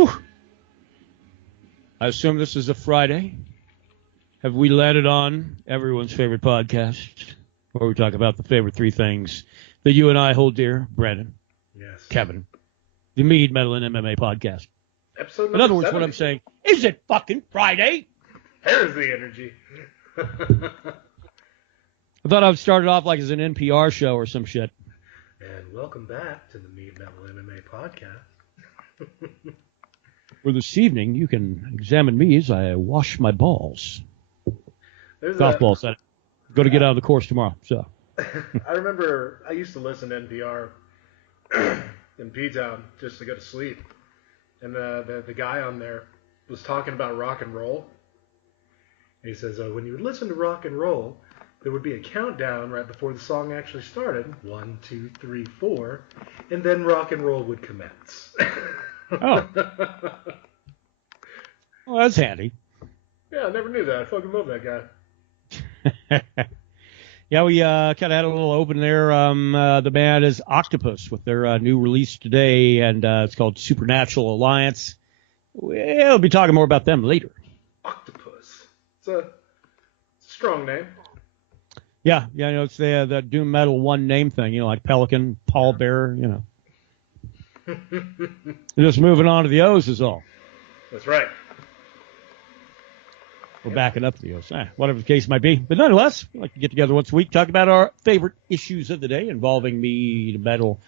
Whew. I assume this is a Friday. Have we landed on everyone's favorite podcast, where we talk about the favorite three things that you and I hold dear? Brandon. Yes. Kevin. The Mead, Metal, and MMA podcast. Episode number In other words, 70. what I'm saying, is it fucking Friday? There's the energy. I thought I would start it off like as an NPR show or some shit. And welcome back to the Mead, Metal, MMA podcast. For this evening, you can examine me as I wash my balls. Golf balls. I go to get out of the course tomorrow. So I remember I used to listen to NPR in P-Town just to go to sleep. And the guy on there was talking about rock and roll. He says, when you would listen to rock and roll, there would be a countdown right before the song actually started. 1, 2, 3, 4. And then rock and roll would commence. Oh. Well, that's handy. Yeah, I never knew that. I fucking love that guy. Yeah, we kind of had a little open there. The band is Octopus with their new release today, and it's called Supernatural Alliance. We'll be talking more about them later. Octopus. It's a strong name. Yeah, it's the doom metal one name thing, like Pelican, Pallbearer, Just moving on to the O's is all. That's right. We're backing up the O's. Whatever the case might be. But nonetheless, we like to get together once a week, talk about our favorite issues of the day involving Mead, metal,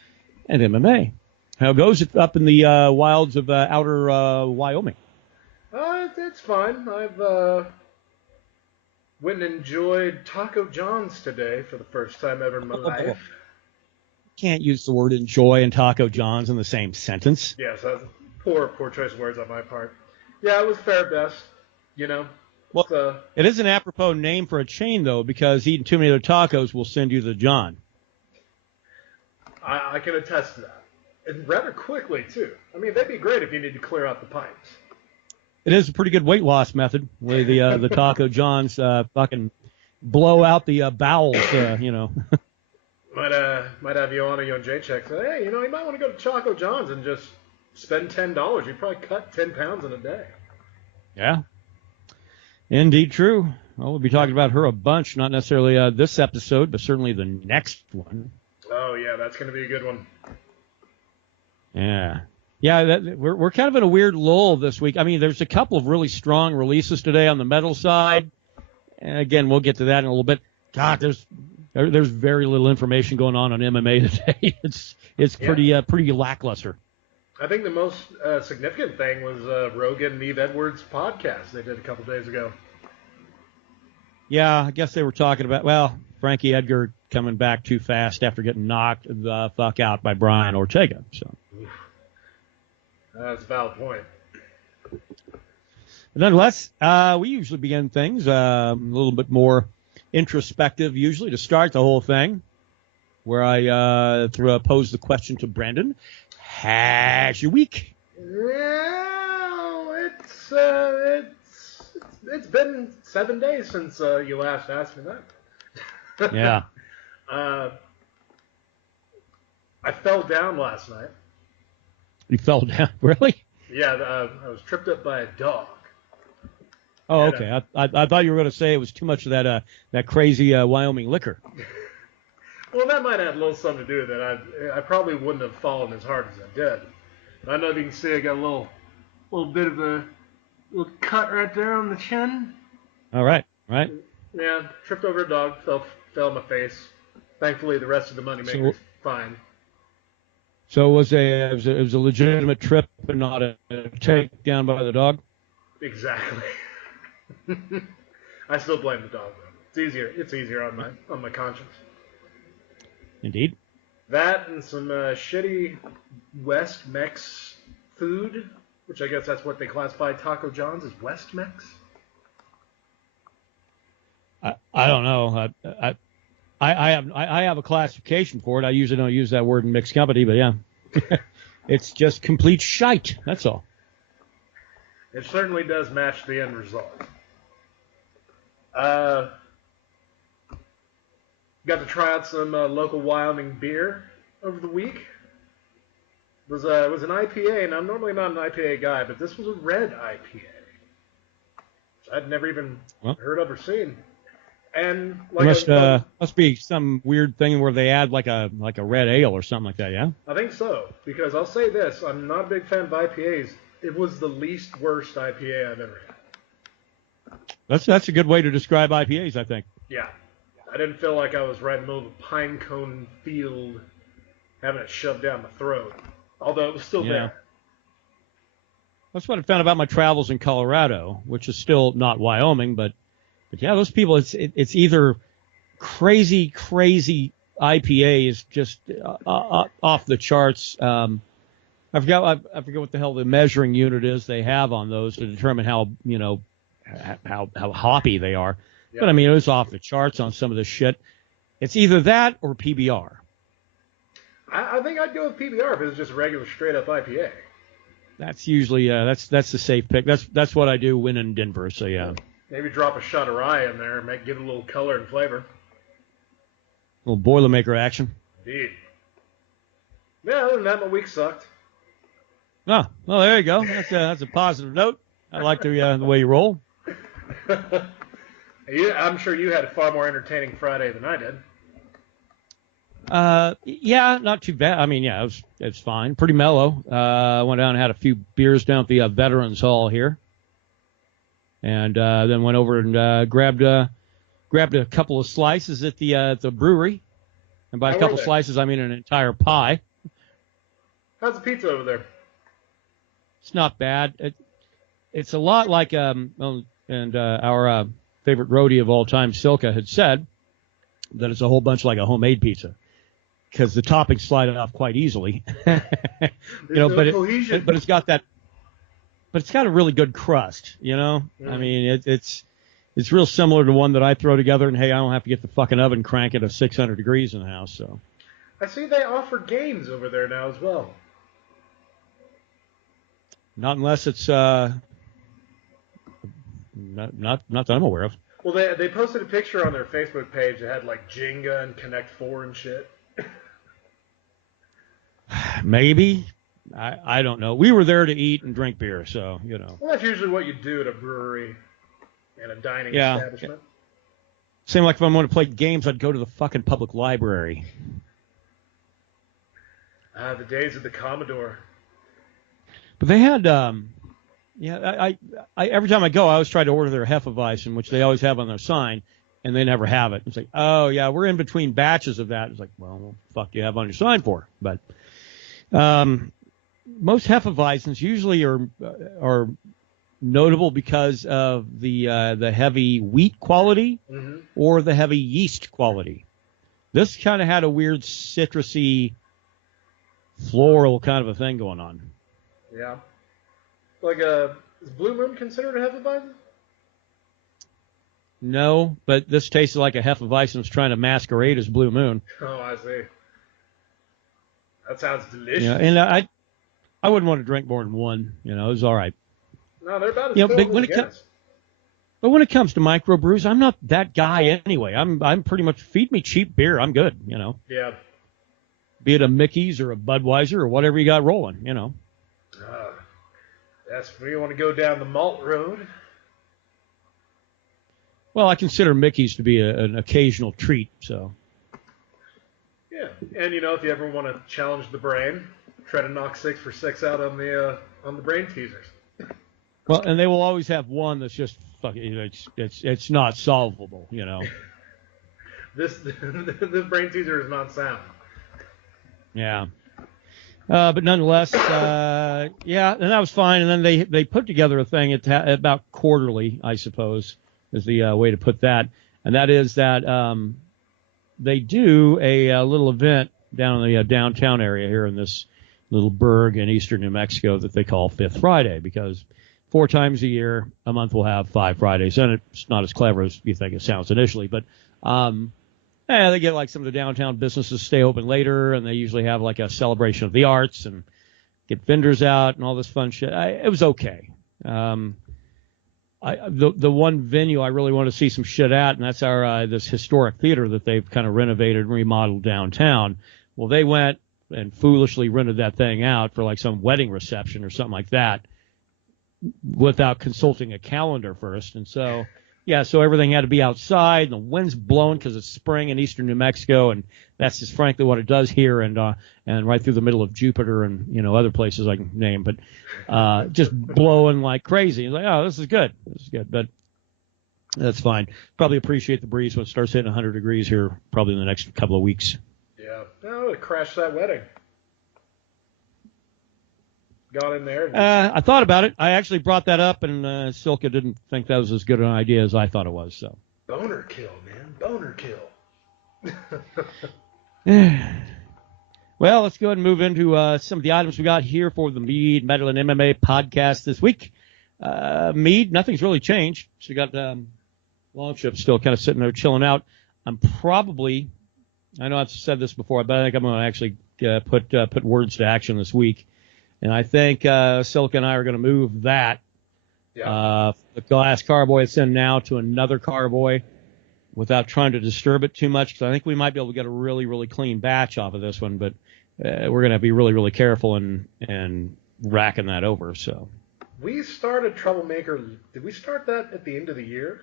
and MMA. How goes it up in the wilds of outer Wyoming? It's fine. I've went and enjoyed Taco John's today for the first time ever in my life. Can't use the word enjoy and Taco John's in the same sentence. Yes, that's poor choice of words on my part. Yeah, it was fair best, Well, it is an apropos name for a chain, though, because eating too many other tacos will send you to John. I can attest to that. And rather quickly, too. I mean, they'd be great if you need to clear out the pipes. It is a pretty good weight loss method, where the Taco John's fucking blow out the bowels, Might have you on a J check. Say, hey, you might want to go to Taco John's and just spend $10. You'd probably cut 10 pounds in a day. Yeah. Indeed true. Well, we'll be talking about her a bunch, not necessarily this episode, but certainly the next one. Oh, yeah, that's going to be a good one. Yeah. Yeah, we're kind of in a weird lull this week. I mean, there's a couple of really strong releases today on the metal side. And again, we'll get to that in a little bit. God, there's very little information going on MMA today. It's pretty lackluster. I think the most significant thing was Rogan and Eve Edwards' podcast they did a couple days ago. Yeah, I guess they were talking about, Frankie Edgar coming back too fast after getting knocked the fuck out by Brian Ortega. So that's a valid point. Nonetheless, we usually begin things a little bit more introspective, usually to start the whole thing, where I pose the question to Brandon. How's your week? Well, it's been 7 days since you last asked me that. Yeah. I fell down last night. You fell down? Really? Yeah, I was tripped up by a dog. Oh, okay. I thought you were going to say it was too much of that crazy Wyoming liquor. Well, that might have a little something to do with it. I probably wouldn't have fallen as hard as I did. I know if you can see I got a little bit of a little cut right there on the chin. All right, right. Yeah, tripped over a dog, fell on my face. Thankfully, the rest of the money maker's fine. So it was a legitimate trip and not a takedown by the dog? Exactly. I still blame the dog, though. It's easier on my conscience. Indeed. That and some shitty West-Mex food, which I guess that's what they classify Taco John's as, West-Mex. I don't know. I have a classification for it. I usually don't use that word in mixed company, but yeah, it's just complete shite. That's all. It certainly does match the end result. Got to try out some local Wyoming beer over the week. was an IPA, and I'm normally not an IPA guy, but this was a red IPA. I'd never even heard of or seen. And must be some weird thing where they add like a red ale or something like that, yeah? I think so, because I'll say this, I'm not a big fan of IPAs. It was the least worst IPA I've ever had. That's a good way to describe IPAs, I think. Yeah. I didn't feel like I was right in the middle of a pine cone field having it shoved down my throat, although it was still there. That's what I found about my travels in Colorado, which is still not Wyoming, but yeah, those people, it's either crazy IPAs, just off the charts. I forget what the hell the measuring unit is they have on those to determine how hoppy they are. Yep. But I mean, it was off the charts on some of this shit. It's either that or PBR. I think I'd go with PBR if it was just a regular straight up IPA. That's usually that's the safe pick. That's what I do when in Denver. So yeah. Maybe drop a shot of rye in there and give it a little color and flavor. A little Boilermaker action. Indeed. Yeah, other than that, my week sucked. Oh, well, there you go. That's a positive note. I like the way you roll. I'm sure you had a far more entertaining Friday than I did. Yeah, not too bad. I mean, yeah, it's fine. Pretty mellow. Went down and had a few beers down at the Veterans Hall here. And then went over and grabbed a couple of slices at the brewery. And by a couple of slices, I mean an entire pie. How's the pizza over there? It's not bad. It's a lot like our favorite roadie of all time, Silka, had said that it's a whole bunch like a homemade pizza because the toppings slide off quite easily. But it's got that. But it's got a really good crust, you know? I mean, it's real similar to one that I throw together, and hey, I don't have to get the fucking oven crank at 600 degrees in the house, so. I see they offer games over there now as well. Not unless it's not that I'm aware of. Well, they posted a picture on their Facebook page that had like Jenga and Connect 4 and shit. Maybe. I don't know. We were there to eat and drink beer, so, you know. Well, that's usually what you do at a brewery and a dining establishment. Seemed like if I'm going to play games, I'd go to the fucking public library. The days of the Commodore. But they had, I every time I go, I always try to order their Hefeweizen, which they always have on their sign, and they never have it. It's like, oh, yeah, we're in between batches of that. It's like, well, what the fuck do you have on your sign for? But most Hefeweizens usually are notable because of the heavy wheat quality or the heavy yeast quality. This kind of had a weird citrusy, floral kind of a thing going on. Yeah. Like is Blue Moon considered a Hefeweizen? No, but this tasted like a Hefeweizen was trying to masquerade as Blue Moon. Oh, I see. That sounds delicious. Yeah, and I wouldn't want to drink more than one. You know, it was all right. No, they're about as good as But when it comes to microbrews, I'm not that guy anyway. I'm pretty much feed me cheap beer. I'm good, you know. Yeah. Be it a Mickey's or a Budweiser or whatever you got rolling, you know. That's where you want to go down the malt road. Well, I consider Mickey's to be an occasional treat, so. Yeah, and you know, if you ever want to challenge the brain, try to knock 6 for 6 out on the brain teasers. Well, and they will always have one that's just fucking. It's not solvable, you know. This brain teaser is not sound. Yeah. But nonetheless, yeah, and that was fine. And then they put together a thing about quarterly, I suppose, is the way to put that. And that is that they do a little event down in the downtown area here in this little burg in eastern New Mexico that they call Fifth Friday, because 4 times a year, a month will have 5 Fridays. And it's not as clever as you think it sounds initially, but they get like some of the downtown businesses stay open later, and they usually have like a celebration of the arts and get vendors out and all this fun shit. It was okay. The one venue I really want to see some shit at, and that's our this historic theater that they've kind of renovated and remodeled downtown. Well, they went and foolishly rented that thing out for like some wedding reception or something like that without consulting a calendar first. And so, yeah, so everything had to be outside, and the wind's blowing because it's spring in eastern New Mexico, and that's just frankly what it does here, and right through the middle of Jupiter and, you know, other places I can name, but just blowing like crazy. It's like, oh, this is good. But that's fine. Probably appreciate the breeze when it starts hitting 100 degrees here probably in the next couple of weeks. Yeah. No, it crashed that wedding. Got in there. I thought about it. I actually brought that up, and Silka didn't think that was as good an idea as I thought it was. So boner kill, man. Boner kill. Well, let's go ahead and move into some of the items we got here for the Mead Metal and MMA podcast this week. Mead, nothing's really changed. So you got Longships still kind of sitting there chilling out. I know I've said this before, but I think I'm going to actually put words to action this week. And I think Silk and I are going to move that the glass carboy that's in now to another carboy without trying to disturb it too much, because I think we might be able to get a really, really clean batch off of this one. But we're going to be really, really careful and racking that over. So we started Troublemaker. Did we start that at the end of the year?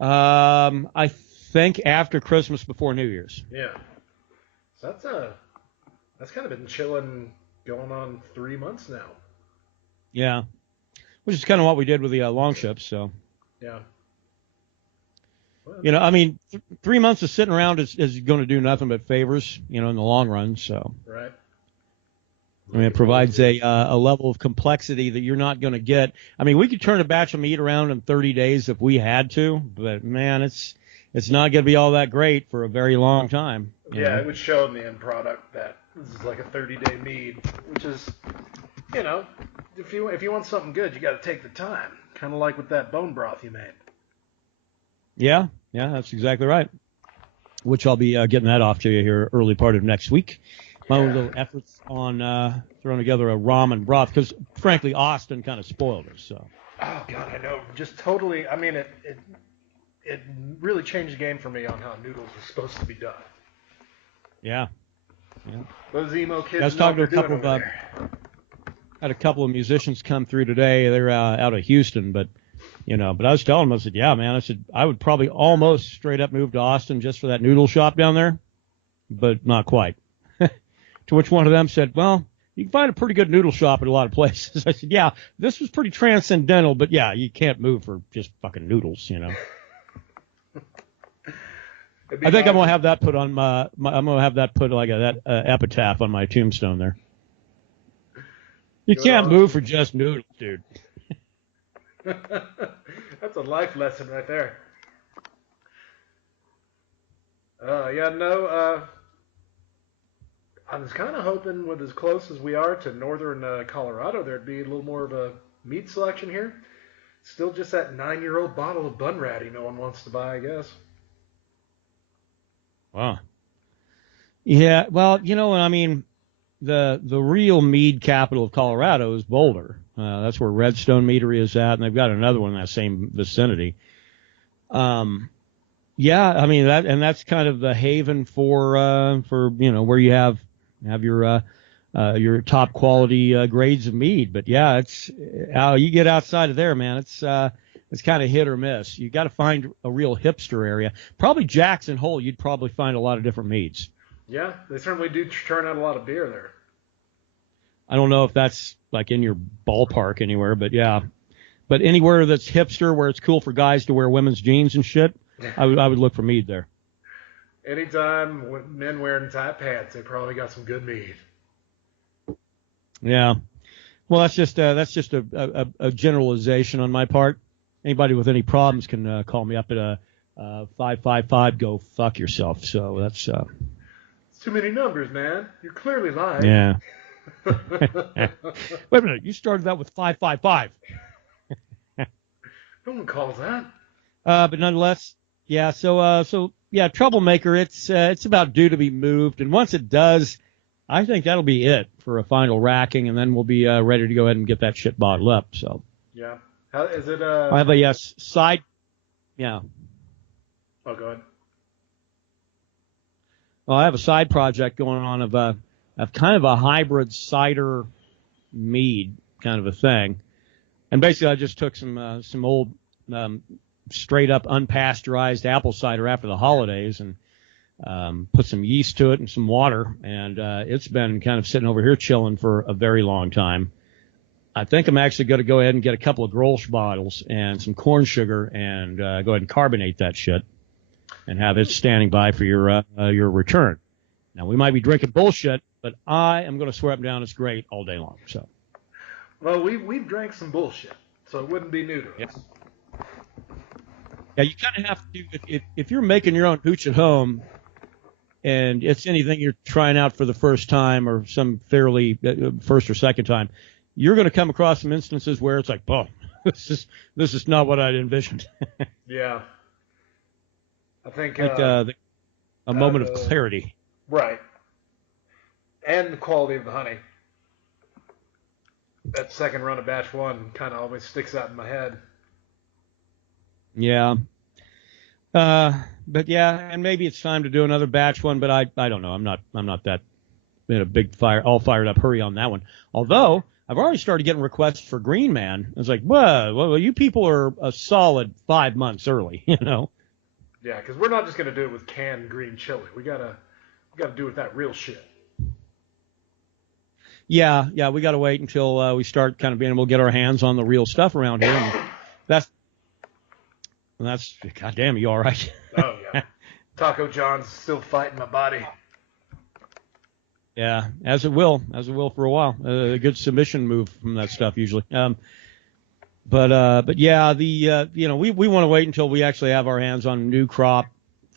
I think after Christmas, before New Year's. Yeah. So that's kind of been chilling, going on 3 months now. Yeah, which is kind of what we did with the Longships. So yeah, well, you know, I mean, 3 months of sitting around is going to do nothing but favors, you know, in the long run. So right. I mean, it provides a level of complexity that you're not going to get. I mean, we could turn a batch of meat around in 30 days if we had to, but man, it's not going to be all that great for a very long time. Yeah, it would show in the end product that this is like a 30-day mead, which is, you know, if you want something good, you got to take the time. Kind of like with that bone broth you made. Yeah, that's exactly right. Which I'll be getting that off to you here early part of next week. My own little efforts on throwing together a ramen broth, because frankly Austin kind of spoiled us. So. Oh God, I know. Just totally. I mean, it really changed the game for me on how noodles are supposed to be done. Yeah. Those emo kids. I was talking to had a couple of musicians come through today. They're out of Houston, but I was telling them, I said, yeah, man, I would probably almost straight up move to Austin just for that noodle shop down there, but not quite. To which one of them said, well, you can find a pretty good noodle shop at a lot of places. I said, yeah, this was pretty transcendental, but yeah, you can't move for just fucking noodles, you know. I think I'm gonna have that put on I'm gonna have that put like that epitaph on my tombstone there. You can't move for just noodles, dude. That's a life lesson right there. I was kind of hoping with as close as we are to northern Colorado, there'd be a little more of a meat selection here. Still just that 9-year-old bottle of Bunratty no one wants to buy, I guess. Wow. Yeah, well, I mean, the real mead capital of Colorado is Boulder. That's where Redstone Meadery is at, and they've got another one in that same vicinity. Yeah, I mean that's kind of the haven for where you have your top quality grades of mead. But yeah, it's you get outside of there, man. It's kind of hit or miss. You got to find a real hipster area. Probably Jackson Hole. You'd probably find a lot of different meads. Yeah, they certainly do turn out a lot of beer there. I don't know if that's like in your ballpark anywhere, but yeah. But anywhere that's hipster, where it's cool for guys to wear women's jeans and shit, I would look for mead there. Anytime with men wearing tight pants, they probably got some good mead. Yeah. Well, that's just a generalization on my part. Anybody with any problems can call me up at 555 go fuck yourself. So that's it's too many numbers, man. You're clearly lying. Yeah. Wait a minute, you started that with 555. No one calls that. But nonetheless, yeah. So yeah, Troublemaker. It's about due to be moved, and once it does, I think that'll be it for a final racking, and then we'll be ready to go ahead and get that shit bottled up. So yeah, how is it? I have a side. Yeah. Oh, go ahead. Well, I have a side project going on of kind of a hybrid cider mead kind of a thing. And basically I just took some old, straight up unpasteurized apple cider after the holidays and put some yeast to it and some water, and it's been kind of sitting over here chilling for a very long time. I think I'm actually going to go ahead and get a couple of Grolsch bottles and some corn sugar and go ahead and carbonate that shit and have it standing by for your return. Now, we might be drinking bullshit, but I am going to swear up and down it's great all day long. So, well, we've drank some bullshit, so it wouldn't be new to us. Yeah, you kind of have to, if you're making your own hooch at home and it's anything you're trying out for the first time or some fairly first or second time, you're going to come across some instances where it's like, oh, this is not what I'd envisioned. Yeah. I think like a moment of clarity. Right. And the quality of the honey. That second run of batch one kind of always sticks out in my head. Yeah. But yeah, and maybe it's time to do another batch one, but I don't know. I'm not that in a big all fired up hurry on that one. Although I've already started getting requests for Green Man. I was like, well, you people are a solid 5 months early, you know? Yeah, because we're not just going to do it with canned green chili. We gotta do it with that real shit. Yeah, we got to wait until we start kind of being able to get our hands on the real stuff around here. And that's goddamn, you all right? Oh yeah, Taco John's still fighting my body. Yeah, as it will for a while. A good submission move from that stuff usually. But yeah, we want to wait until we actually have our hands on new crop,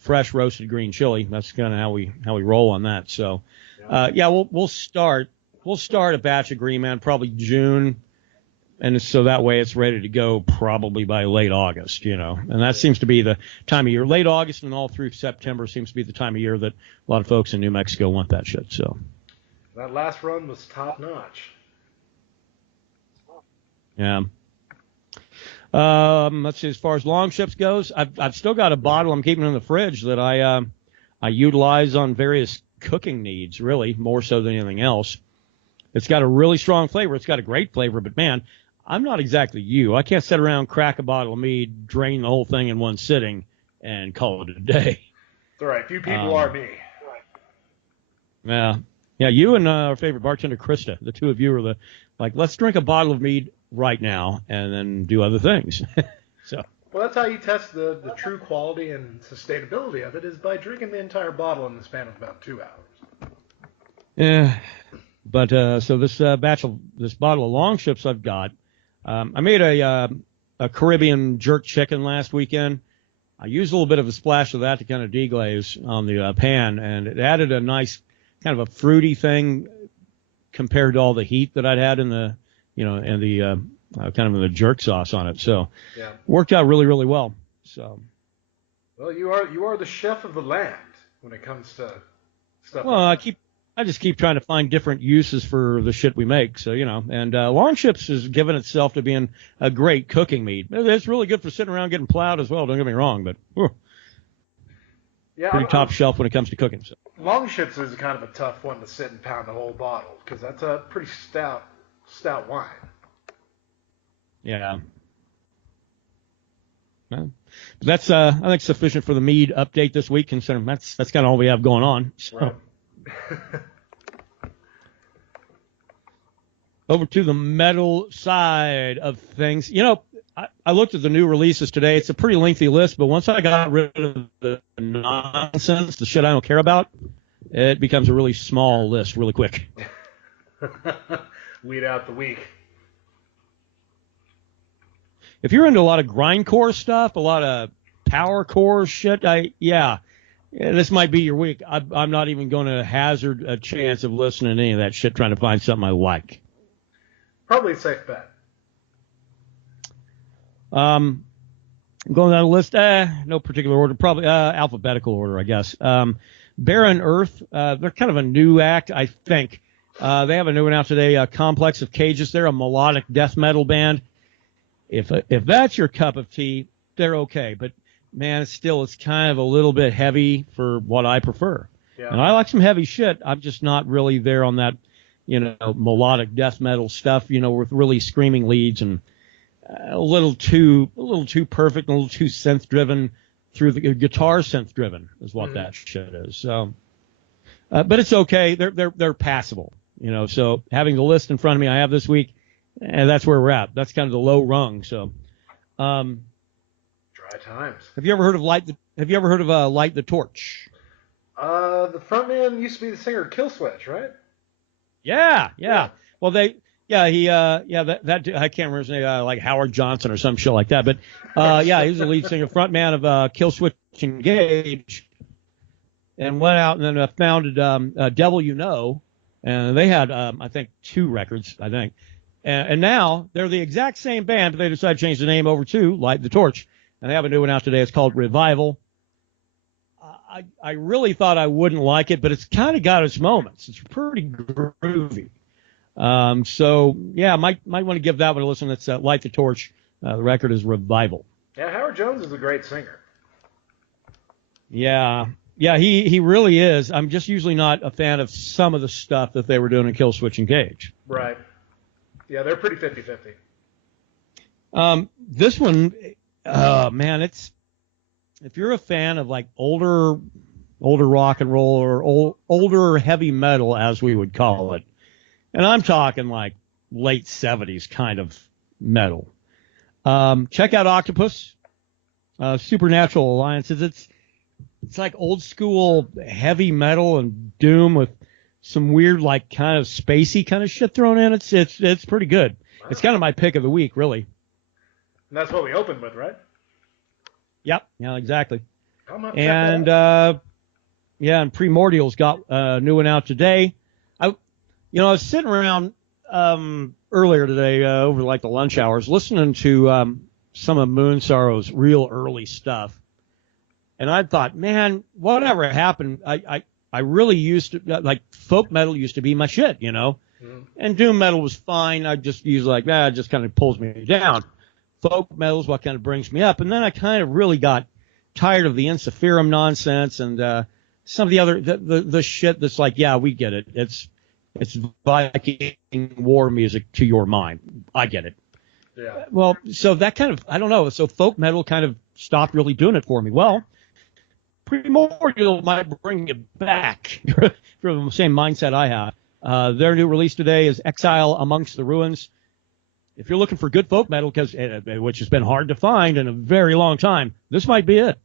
fresh roasted green chili. That's kind of how we roll on that. So, we'll start a batch of Green Man probably June, and so that way it's ready to go probably by late August, you know. And that seems to be the time of year. Late August and all through September seems to be the time of year that a lot of folks in New Mexico want that shit. So that last run was top notch. Yeah. Let's see. As far as Longships goes, I've still got a bottle I'm keeping in the fridge that I utilize on various cooking needs, really more so than anything else. It's got a really strong flavor. It's got a great flavor, but man, I'm not exactly you. I can't sit around, crack a bottle of mead, drain the whole thing in one sitting, and call it a day. It's all right. Few people are me. Yeah. Yeah, you and our favorite bartender, Krista, the two of you are let's drink a bottle of mead right now and then do other things. So. Well, that's how you test the true quality and sustainability of it, is by drinking the entire bottle in the span of about 2 hours. Yeah. But so this bottle of Longships I've got, I made a Caribbean jerk chicken last weekend. I used a little bit of a splash of that to kind of deglaze on the pan, and it added a nice kind of a fruity thing compared to all the heat that I'd had in the kind of in the jerk sauce on it. So yeah, worked out really, really well. So. Well, you are the chef of the land when it comes to stuff. Well, I just keep trying to find different uses for the shit we make. So, and Longships has given itself to being a great cooking meat. It's really good for sitting around getting plowed as well. Don't get me wrong, but pretty top shelf when it comes to cooking. So. Longships is kind of a tough one to sit and pound the whole bottle because that's a pretty stout wine. Yeah. Well, but that's I think sufficient for the mead update this week, considering that's kind of all we have going on. So. Right. Over to the metal side of things. I looked at the new releases today. It's a pretty lengthy list, but once I got rid of the nonsense, the shit I don't care about, it becomes a really small list really quick. Weed out the weak. If you're into a lot of grindcore stuff, a lot of power core shit, this might be your week. I'm not even going to hazard a chance of listening to any of that shit, trying to find something I like. Probably a safe bet. I'm going down the list. No particular order. Probably alphabetical order, I guess. Barren Earth. They're kind of a new act, I think. They have a new one out today. Complex of Cages. They're a melodic death metal band. If that's your cup of tea, they're okay. But man, it's kind of a little bit heavy for what I prefer. Yeah. And I like some heavy shit. I'm just not really there on that, melodic death metal stuff, with really screaming leads and a little too perfect, a little too synth driven through the guitar synth driven is what that shit is. So, but it's okay. They're passable, so having the list in front of me I have this week, and that's where we're at. That's kind of the low rung. So, dry times. Have you ever heard of Light the Torch? The frontman used to be the singer of Killswitch, right? Yeah. Well, that I can't remember his name, like Howard Johnson or some shit like that. But he was the lead singer, frontman of Killswitch Engage, and went out and then founded Devil You Know, and they had I think 2 records, I think, and now they're the exact same band, but they decided to change the name over to Light the Torch, and they have a new one out today. It's called Revival. I really thought I wouldn't like it, but it's kind of got its moments. It's pretty groovy. Might want to give that one a listen. It's Light the Torch. The record is Revival. Yeah, Howard Jones is a great singer. Yeah, he really is. I'm just usually not a fan of some of the stuff that they were doing in Killswitch Engage. Right. Yeah, they're pretty 50-50. This one, man, if you're a fan of like older rock and roll or older heavy metal, as we would call it, and I'm talking like late 70s kind of metal, check out Octopus, Supernatural Alliances. It's like old school heavy metal and doom with some weird like kind of spacey kind of shit thrown in. It's pretty good. Wow. It's kind of my pick of the week, really. And that's what we opened with, right? Yep. Yeah, exactly. And and Primordial's got a new one out today. I was sitting around earlier today over like the lunch hours listening to some of Moonsorrow's real early stuff, and I thought, man, whatever happened? I really used to like folk metal used to be my shit, and doom metal was fine. I just use it just kind of pulls me down. Folk metal is what kind of brings me up. And then I kind of really got tired of the Ensiferum nonsense and some of the other the shit that's like, yeah, we get it. It's Viking war music to your mind. I get it. Yeah. Well, so that kind of, I don't know. So folk metal kind of stopped really doing it for me. Well, Primordial might bring it back from the same mindset I have. Their new release today is Exile Amongst the Ruins. If you're looking for good folk metal, which has been hard to find in a very long time, this might be it.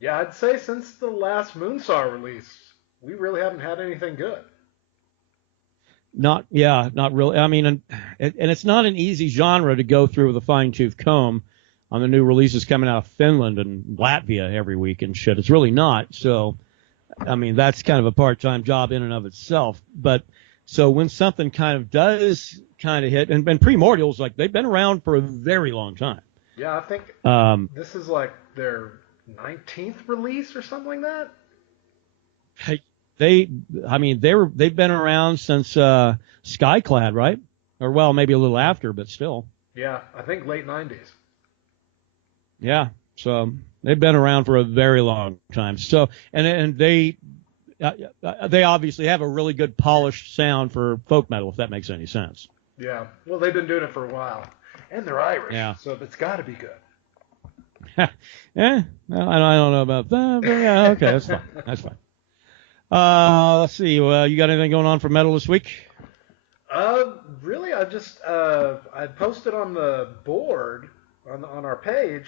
Yeah, I'd say since the last Moonsaw release, we really haven't had anything good. Not really. I mean, and it's not an easy genre to go through with a fine-tooth comb on the new releases coming out of Finland and Latvia every week and shit. It's really not. So, I mean, that's kind of a part-time job in and of itself. But so when something kind of does kind of hit, and Primordial's like, they've been around for a very long time. Yeah, I think this is like their 19th release or something like that. They've been around since Skyclad, right? Or well, maybe a little after, but still. Yeah, I think late 90s. Yeah, so they've been around for a very long time. So and they obviously have a really good polished sound for folk metal, if that makes any sense. Yeah, well, they've been doing it for a while, and they're Irish, yeah. So it's got to be good. Well, I don't know about that, but yeah, okay, that's fine. That's fine. Let's see. You got anything going on for metal this week? Really, I posted on the board on our page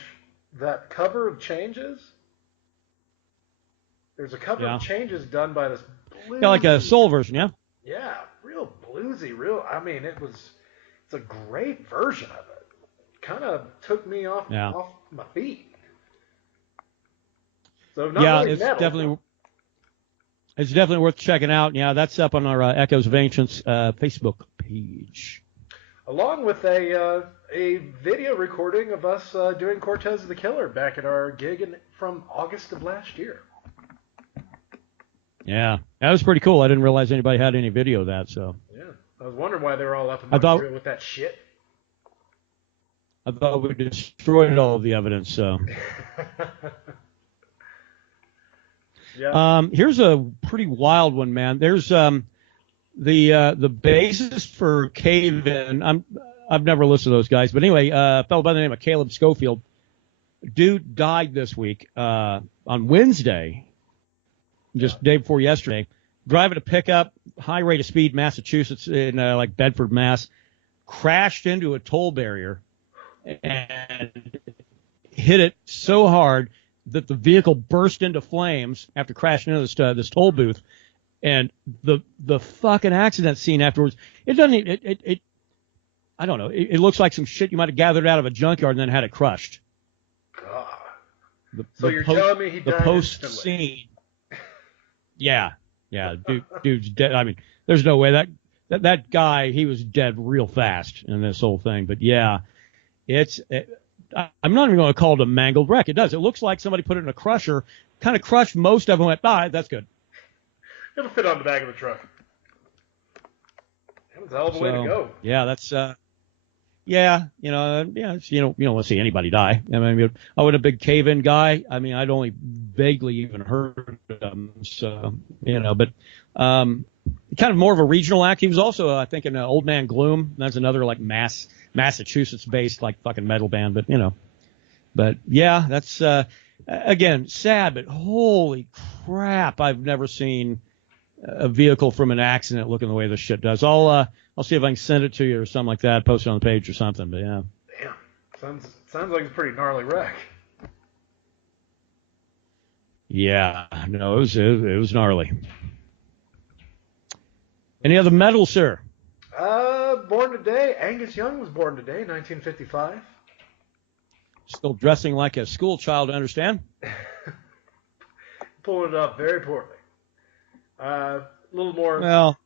that cover of Changes. There's a cover of Changes done by this bluesy. Yeah, like a soul version, yeah. Yeah, real bluesy, I mean, it's a great version of it. Kind of took me off my feet. So not really it's metal. It's definitely worth checking out. Yeah, that's up on our Echoes of Ancients Facebook page. Along with a video recording of us doing Cortez the Killer back at our gig from August of last year. Yeah, that was pretty cool. I didn't realize anybody had any video of that. So yeah, I was wondering why they were all up in Montreal with that shit. I thought we destroyed all of the evidence. So Yeah. Here's a pretty wild one, man. There's the bassist for Cave-In. I've never listened to those guys, but anyway, a fellow by the name of Caleb Schofield, dude died this week on Wednesday, just day before yesterday, driving a pickup, high rate of speed, Massachusetts, in like Bedford, Mass, crashed into a toll barrier and hit it so hard that the vehicle burst into flames after crashing into this toll booth. And the fucking accident scene afterwards, it doesn't, I don't know, it looks like some shit you might have gathered out of a junkyard and then had it crushed. God. So you're telling me he died the post instantly? Scene. Yeah, dude's dead. I mean, there's no way that guy, he was dead real fast in this whole thing. But yeah, I'm not even going to call it a mangled wreck. It does. It looks like somebody put it in a crusher, kind of crushed most of them. Went, that's good. It'll fit on the back of the truck. That was a hell of a way to go. Yeah, that's you don't want to see anybody die. I mean, I was a big Cave-In guy. I mean, I'd only vaguely even heard of him, so but kind of more of a regional act. He was also, I think, in Old Man Gloom. That's another like Massachusetts-based like fucking metal band, but yeah, that's again sad, but holy crap, I've never seen a vehicle from an accident looking the way this shit does. I'll see if I can send it to you or something like that, post it on the page or something. But yeah. Damn, sounds like a pretty gnarly wreck. Yeah, no, it was gnarly. Any other metal, sir? Born today. Angus Young was born today, 1955. Still dressing like a school child, I understand. Pulling it up very poorly. A little more. Well,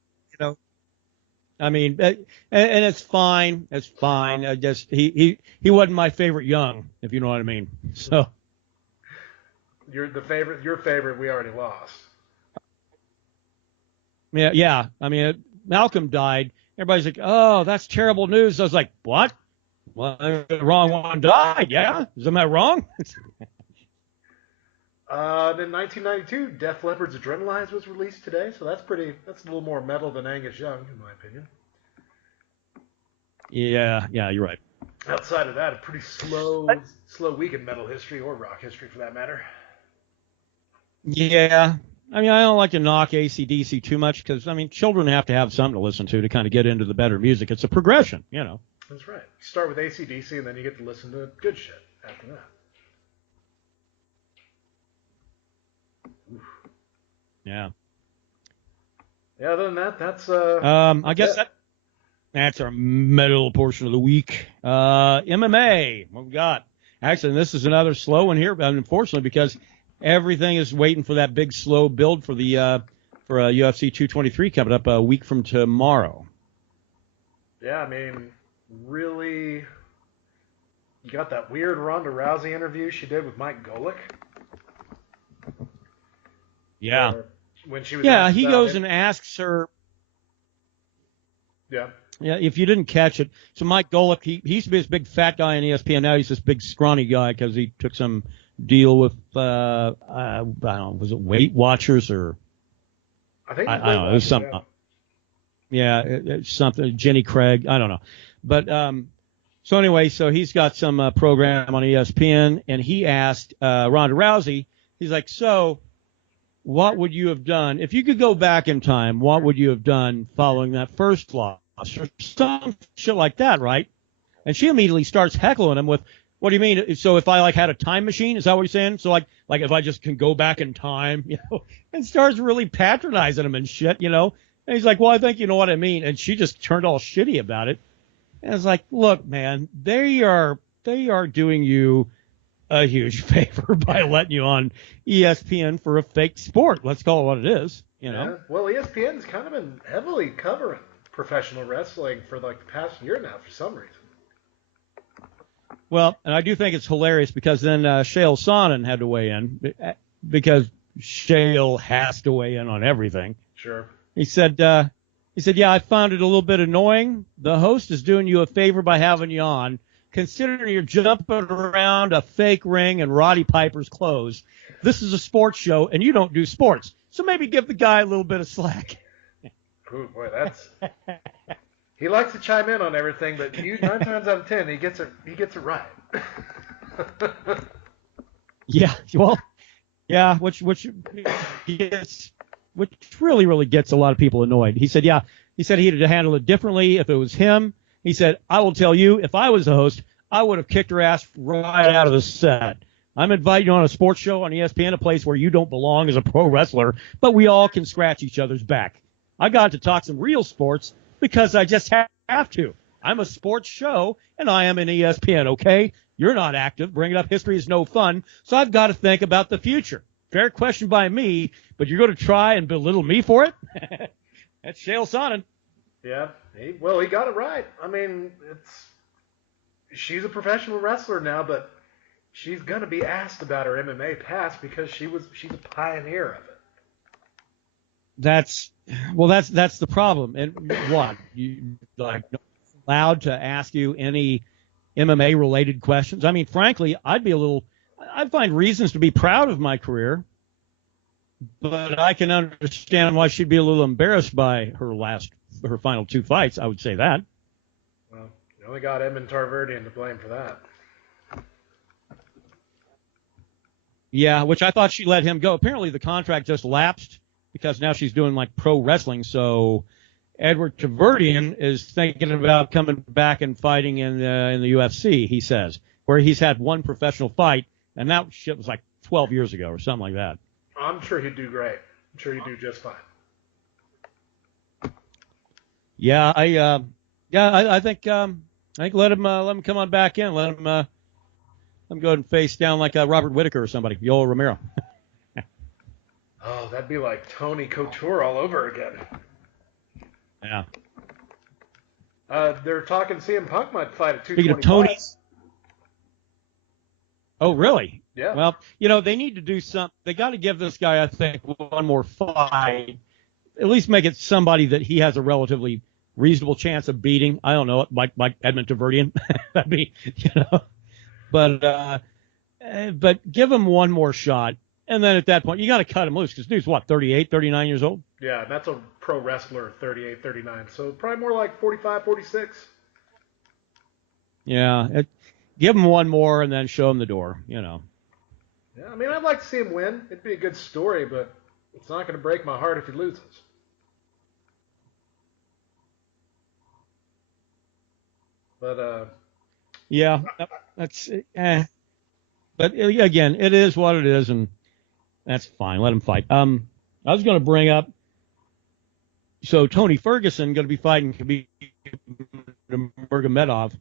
I mean, and it's fine. It's fine. I just he wasn't my favorite Young, if you know what I mean. So Your favorite. We already lost. Yeah. I mean, Malcolm died. Everybody's like, "Oh, that's terrible news." I was like, "What? Well, the wrong one died. Yeah, isn't that wrong?" In 1992, Def Leppard's Adrenalize was released today, so that's a little more metal than Angus Young, in my opinion. Yeah, you're right. Outside of that, a pretty slow week in metal history, or rock history for that matter. Yeah. I mean, I don't like to knock AC/DC too much because, I mean, children have to have something to listen to kind of get into the better music. It's a progression, That's right. You start with AC/DC, and then you get to listen to good shit after that. Yeah. Yeah, other than that, that's I guess that's our metal portion of the week. MMA, what we got? Actually, this is another slow one here, unfortunately, because everything is waiting for that big slow build for the UFC 223 coming up a week from tomorrow. Yeah, I mean, really, you got that weird Ronda Rousey interview she did with Mike Golic. Yeah. When she was he goes and asks her. Yeah. Yeah, if you didn't catch it. So Mike Golic, he used to be this big fat guy on ESPN. Now he's this big scrawny guy because he took some deal with, I don't know, was it Weight Watchers or? I think I don't know. It was something. Yeah, it's something. Jenny Craig. I don't know. But so anyway, so he's got some program on ESPN, and he asked Ronda Rousey. He's like, so what would you have done if you could go back in time? What would you have done following that first loss or some shit like that, right? And she immediately starts heckling him with, "What do you mean? So if I had a time machine, is that what you're saying? So like if I just can go back in time, and starts really patronizing him and shit, And he's like, "Well, I think you know what I mean." And she just turned all shitty about it. And it's like, look, man, they are doing you a huge favor by letting you on ESPN for a fake sport. Let's call it what it is, Yeah. Well, ESPN's kind of been heavily covering professional wrestling for like the past year now for some reason. Well, and I do think it's hilarious because then Chael Sonnen had to weigh in because Chael has to weigh in on everything. Sure. He said, yeah, I found it a little bit annoying. The host is doing you a favor by having you on. Considering you're jumping around a fake ring and Roddy Piper's clothes, This is a sports show, and you don't do sports. So maybe give the guy a little bit of slack. Ooh, boy, he likes to chime in on everything, but 9 times out of 10, he gets it right. Yeah, well, yeah, which really gets a lot of people annoyed. He said he'd handle it differently if it was him. He said, I will tell you, if I was the host, I would have kicked her ass right out of the set. I'm inviting you on a sports show on ESPN, a place where you don't belong as a pro wrestler, but we all can scratch each other's back. I got to talk some real sports because I just have to. I'm a sports show, and I am an ESPN, okay? You're not active. Bringing up history is no fun, so I've got to think about the future. Fair question by me, but you're going to try and belittle me for it? That's Chael Sonnen. Yeah, he got it right. I mean, she's a professional wrestler now, but she's going to be asked about her MMA past because she's a pioneer of it. That's the problem. And what? You not allowed to ask you any MMA related questions? I mean, frankly, I'd find reasons to be proud of my career, but I can understand why she'd be a little embarrassed by her final 2 fights. I would say that. Well, you only got Edmund Tarverdian to blame for that. Yeah, which I thought she let him go. Apparently the contract just lapsed because now she's doing like pro wrestling. So Edward Tarverdian is thinking about coming back and fighting in the UFC, he says, where he's had one professional fight, and that shit was like 12 years ago or something like that. I'm sure he'd do great. I'm sure he'd do just fine. Yeah, I think let him come on back in. Let him go ahead and face down like Robert Whittaker or somebody, Yoel Romero. Oh, that'd be like Tony Couture all over again. Yeah. They're talking CM Punk might fight at 225. Speaking of Tony. Oh, really? Yeah. Well, they need to do something. They got to give this guy, I think, one more fight. At least make it somebody that he has a relatively reasonable chance of beating. I don't know, like Edmund Tarverdian. That'd be, But give him one more shot. And then at that point, you got to cut him loose because dude's, 38, 39 years old? Yeah, that's a pro wrestler, 38, 39. So probably more like 45, 46. Yeah, give him one more and then show him the door, Yeah, I mean, I'd like to see him win. It'd be a good story, but it's not going to break my heart if he loses. But, yeah, that's But again, it is what it is, and that's fine. Let him fight. I was going to bring up, so Tony Ferguson going to be fighting Khabib Nurmagomedov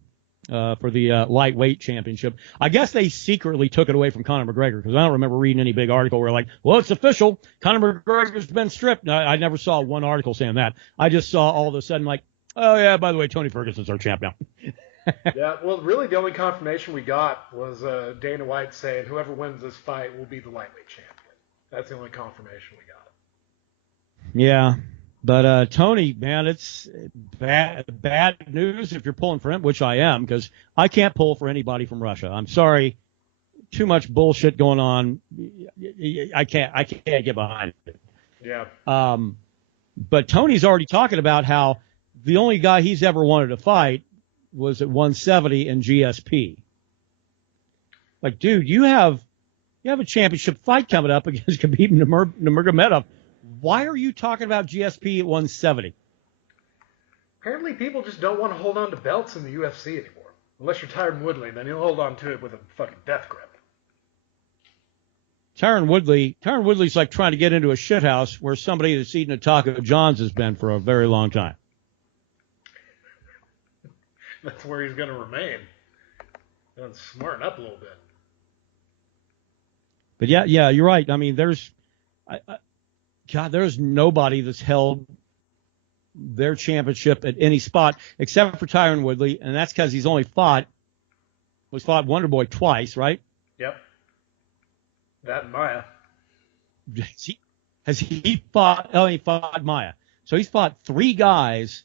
for the lightweight championship. I guess they secretly took it away from Conor McGregor because I don't remember reading any big article where like, well, it's official. Conor McGregor's been stripped. No, I never saw one article saying that. I just saw all of a sudden like, oh yeah, by the way, Tony Ferguson's our champ now. Yeah, well, really the only confirmation we got was Dana White saying whoever wins this fight will be the lightweight champion. That's the only confirmation we got. Yeah, but Tony, man, it's bad news if you're pulling for him, which I am, because I can't pull for anybody from Russia. I'm sorry, too much bullshit going on. I can't get behind it. Yeah. But Tony's already talking about how the only guy he's ever wanted to fight was at 170 in GSP. Like, dude, you have a championship fight coming up against Khabib Nurmagomedov. Why are you talking about GSP at 170? Apparently people just don't want to hold on to belts in the UFC anymore. Unless you're Tyron Woodley, then you'll hold on to it with a fucking death grip. Tyron Woodley's like trying to get into a shithouse where somebody that's eaten at Taco John's has been for a very long time. That's where he's going to remain. And smarten up a little bit. But yeah, you're right. I mean, there's nobody that's held their championship at any spot except for Tyron Woodley, and that's because he's only fought Wonderboy twice, right? Yep. That and Maya. Has he fought? Oh, he fought Maya. So he's fought 3 guys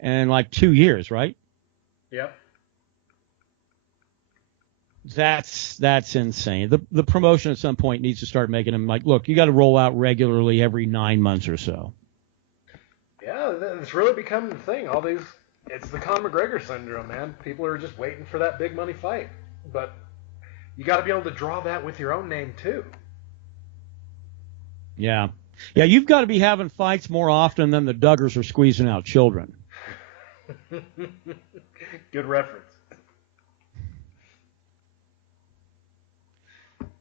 in like 2 years, right? Yep. That's insane. The promotion at some point needs to start making them like, look, you got to roll out regularly every 9 months or so. Yeah, it's really become the thing. It's the Conor McGregor syndrome, man. People are just waiting for that big money fight. But you got to be able to draw that with your own name, too. Yeah. Yeah, you've got to be having fights more often than the Duggars are squeezing out children. Good reference.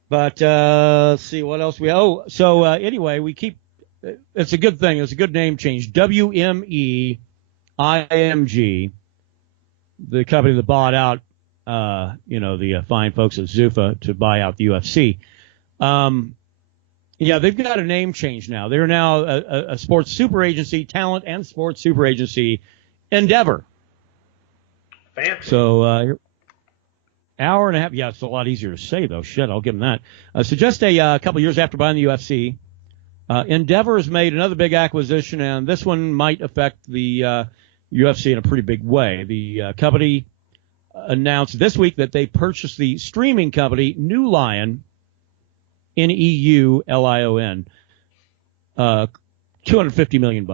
But let's see what else anyway, we keep. It's a good thing. It's a good name change. WMEIMG, the company that bought out, the fine folks at Zuffa to buy out the UFC. Yeah, they've got a name change now. They're now a sports super agency, talent and sports super agency, Endeavor. Fancy. So, hour and a half. Yeah, it's a lot easier to say, though. Shit, I'll give them that. So just a couple years after buying the UFC, Endeavor has made another big acquisition, and this one might affect the UFC in a pretty big way. The company announced this week that they purchased the streaming company New Lion, Neulion, $250 million.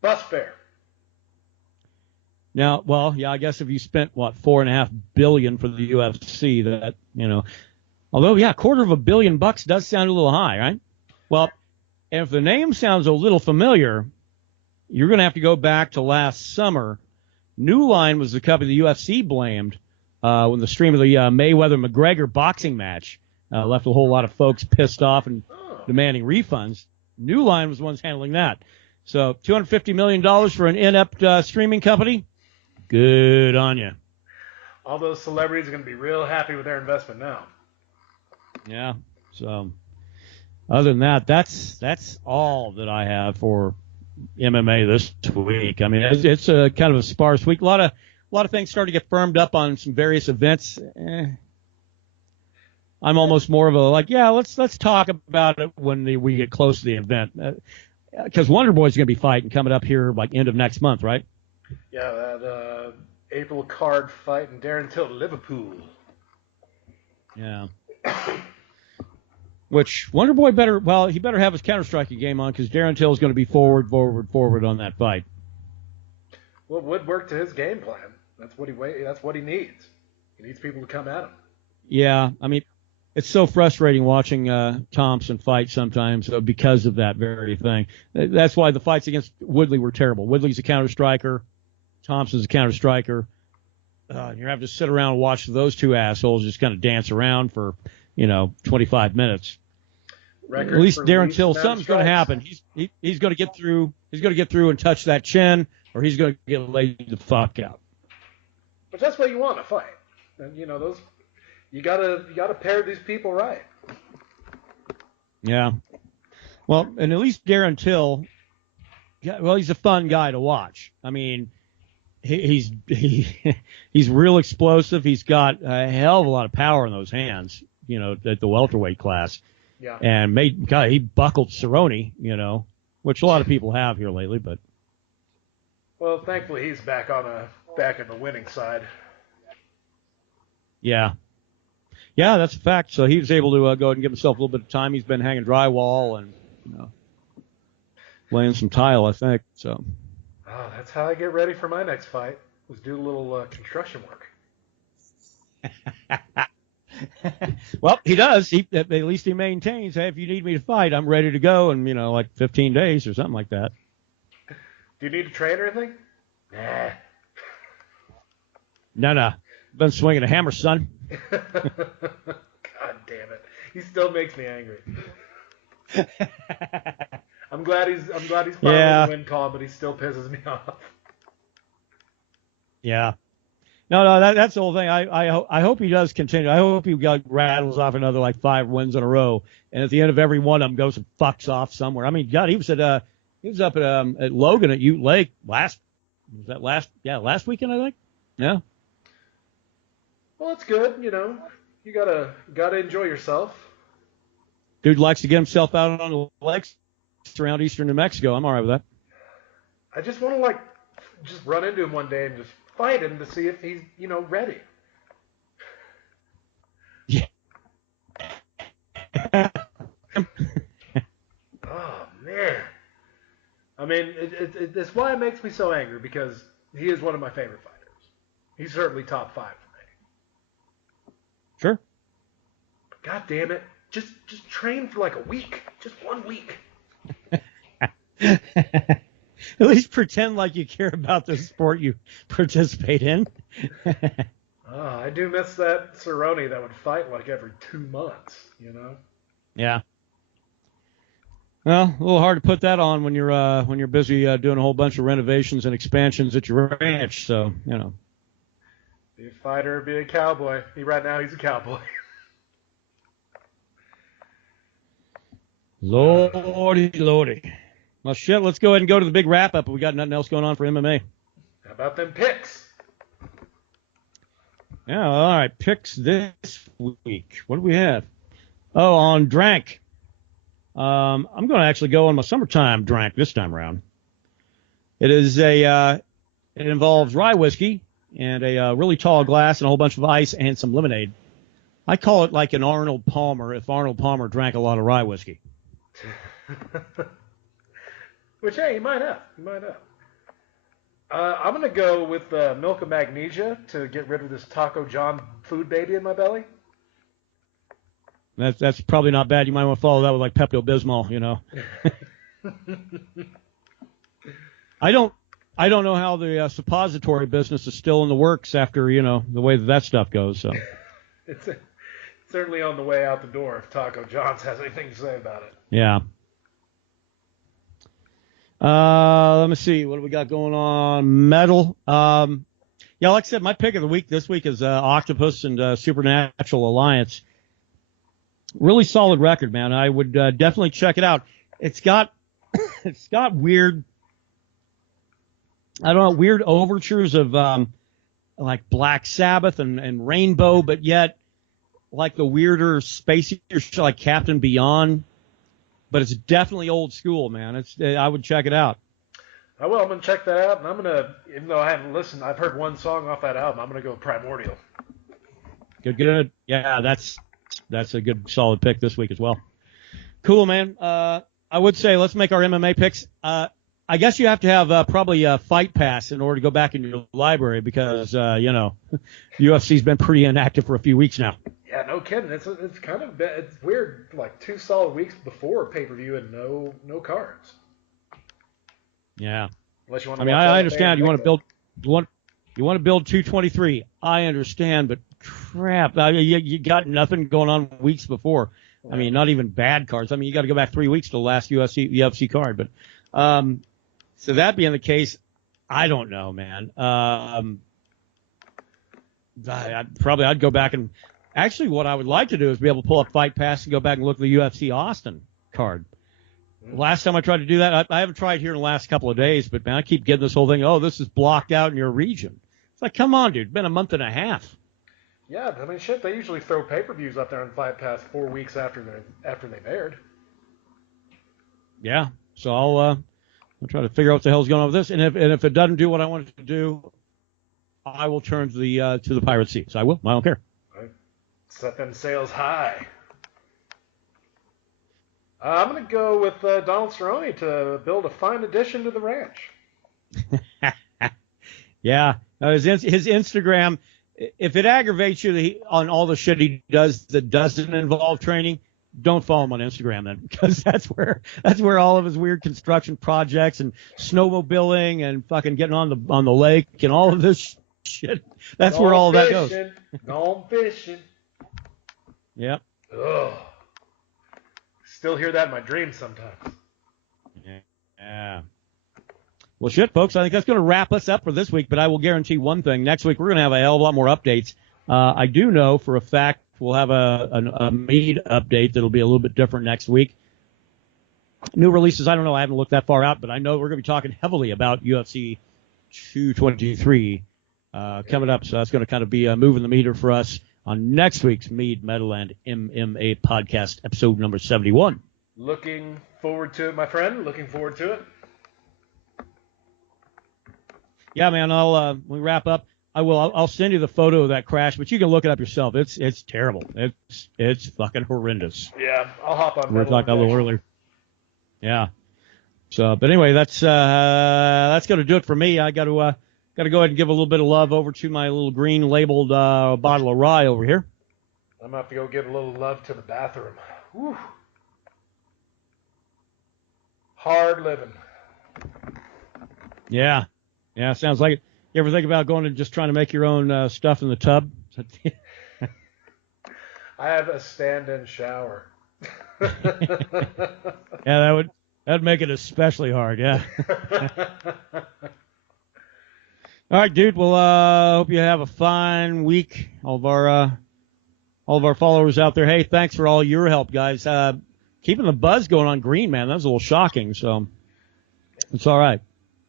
Bus fare. Now, well, yeah, I guess if you spent $4.5 billion for the UFC, that although $250 million does sound a little high, right? Well, if the name sounds a little familiar, you're going to have to go back to last summer. New Line was the company the UFC blamed when the stream of the Mayweather-McGregor boxing match left a whole lot of folks pissed off and demanding refunds. New Line was the ones handling that. So $250 million for an inept streaming company. Good on you. All those celebrities are going to be real happy with their investment now. Yeah. So other than that, that's all that I have for MMA this week. I mean, it's a kind of a sparse week. A lot of things starting to get firmed up on some various events. I'm almost more of a let's talk about it when we get close to the event, because Wonder Boy's going to be fighting coming up here end of next month, right? Yeah, that April card fight in Darren Till Liverpool. Yeah. Which Wonder Boy better have his counter-striking game on, because Darren Till is going to be forward on that fight. Well, it would work to his game plan. That's what he needs. He needs people to come at him. Yeah, I mean, it's so frustrating watching Thompson fight sometimes because of that very thing. That's why the fights against Woodley were terrible. Woodley's a counter-striker. Thompson's a counter-striker. You're having to sit around and watch those two assholes just kind of dance around for 25 minutes. At least Darren Till, something's going to happen. He's going to get through. He's going to get through and touch that chin, or he's going to get laid the fuck out. But that's what you want in a fight. And those you gotta pair these people right. Yeah. Well, and at least Darren Till, he's a fun guy to watch. I mean, he's real explosive. He's got a hell of a lot of power in those hands. At the welterweight class. Yeah. And he buckled Cerrone, which a lot of people have here lately, but. Well, thankfully he's back in the winning side. Yeah. Yeah, that's a fact. So he was able to go and give himself a little bit of time. He's been hanging drywall and, laying some tile, I think. So. Oh, that's how I get ready for my next fight. Was do a little construction work. Well, he does. At least he maintains, hey, if you need me to fight, I'm ready to go in, 15 days or something like that. Do you need to train or anything? Nah. No. Been swinging a hammer, son. God damn it. He still makes me angry. I'm glad he's following the win call, but he still pisses me off. Yeah. No, that's the whole thing. I hope he does continue. I hope he rattles off another 5 wins in a row, and at the end of every one of them goes and fucks off somewhere. I mean, God, he was up at Logan at Ute Lake last weekend, I think. Yeah. Well, it's good. You gotta enjoy yourself. Dude likes to get himself out on the lakes around eastern New Mexico. I'm all right with that. I just want to just run into him one day and just fight him to see if he's ready. Oh, man. I mean, it's why it makes me so angry, because he is one of my favorite fighters. He's certainly top 5 for me. Sure. But God damn it. Just train for like a week. Just 1 week. At least pretend like you care about the sport you participate in. I do miss that Cerrone that would fight like every 2 months, you know? Yeah. Well, a little hard to put that on when you're busy doing a whole bunch of renovations and expansions at your ranch. So, you know. Be a fighter, be a cowboy. Right now, he's a cowboy. Lordy. Well, shit, let's go ahead and go to the big wrap-up. We got nothing else going on for MMA. How about them picks? Yeah, all right. Picks this week. What do we have? Oh, on Drank. I'm going to actually go on my summertime Drank this time around. It involves rye whiskey and a really tall glass and a whole bunch of ice and some lemonade. I call it like an Arnold Palmer if Arnold Palmer drank a lot of rye whiskey. Which, hey, he might have. I'm going to go with milk of magnesia to get rid of this Taco John food baby in my belly. That's probably not bad. You might want to follow that with like Pepto-Bismol, you know. I don't know how the suppository business is still in the works after, you know, the way that stuff goes. So it's certainly on the way out the door if Taco John's has anything to say about it. Yeah. Let me see. What do we got going on? Metal. Yeah, like I said, my pick of the week this week is Octopus and Supernatural Alliance. Really solid record, man. I would definitely check it out. It's got weird, I don't know, weird overtures of like Black Sabbath and Rainbow, but yet like the weirder, spacier shit like Captain Beyond. But it's definitely old school, man. I would check it out. I will. I'm going to check that out, and I'm going to, even though I haven't listened, I've heard one song off that album. I'm going to go with Primordial. Good. Yeah, that's a good, solid pick this week as well. Cool, man. I would say let's make our MMA picks. I guess you have to have probably a Fight Pass in order to go back in your library because, you know, UFC's been pretty inactive for a few weeks now. Yeah, no kidding. It's kind of it's weird. Like 2 solid weeks before pay-per-view and no cards. Yeah. Unless you want to. I mean, I understand you want to build 223. I understand, but crap, you got nothing going on weeks before. I mean, not even bad cards. I mean, you got to go back 3 weeks to the last UFC card. But so that being the case, I don't know, man. I'd go back and actually what I would like to do is be able to pull up Fight Pass and go back and look at the UFC Austin card. Last time I tried to do that, I haven't tried here in the last couple of days, but man, I keep getting this whole thing. Oh, this is blocked out in your region. It's like, come on, dude. It's been a month and a half. Yeah, I mean, shit. They usually throw pay-per-views up there on Fight Pass 4 weeks after they've aired. Yeah, so I'll try to figure out what the hell's going on with this, and if it doesn't do what I want it to do, I will turn to the Pirate Sea. So I will. I don't care. Right. Set them sails high. I'm going to go with Donald Cerrone to build a fine addition to the ranch. Yeah, his Instagram. If it aggravates you on all the shit he does that doesn't involve training, don't follow him on Instagram then, because that's where all of his weird construction projects and snowmobiling and fucking getting on the lake and all of this shit. That's where all of that goes. Gone fishing. Yep. Ugh. Still hear that in my dreams sometimes. Yeah. Well, shit, folks, I think that's going to wrap us up for this week, but I will guarantee one thing. Next week, we're going to have a hell of a lot more updates. I do know for a fact we'll have a Mead update that'll be a little bit different next week. New releases, I don't know. I haven't looked that far out, but I know we're going to be talking heavily about UFC 223 coming up, so that's going to kind of be moving the meter for us on next week's Mead, Metal, and MMA podcast, episode number 71. Looking forward to it, my friend. Looking forward to it. Yeah, man, when we wrap up, I will. I'll send you the photo of that crash, but you can look it up yourself. It's terrible. It's fucking horrendous. Yeah, I'll hop on. We were talking a little earlier. Yeah. So, but anyway, that's going to do it for me. I got to go ahead and give a little bit of love over to my little green labeled bottle of rye over here. I'm gonna have to go give a little love to the bathroom. Whew. Hard living. Yeah. Yeah, sounds like it. You ever think about going and just trying to make your own stuff in the tub? I have a stand-in shower. Yeah, that'd make it especially hard. Yeah. All right, dude. Well, hope you have a fine week. All of our followers out there. Hey, thanks for all your help, guys. Keeping the buzz going on green, man. That was a little shocking. So it's all right.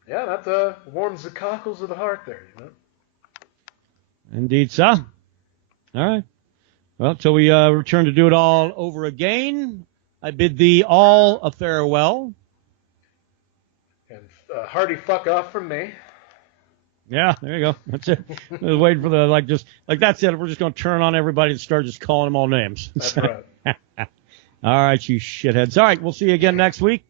Yeah, that warms the cockles of the heart there, you know. Indeed, so. All right. Well, till we return to do it all over again, I bid thee all a farewell. And hearty fuck off from me. Yeah, there you go. That's it. I was waiting for that's it. We're just going to turn on everybody and start just calling them all names. That's right. All right, you shitheads. All right, we'll see you again next week.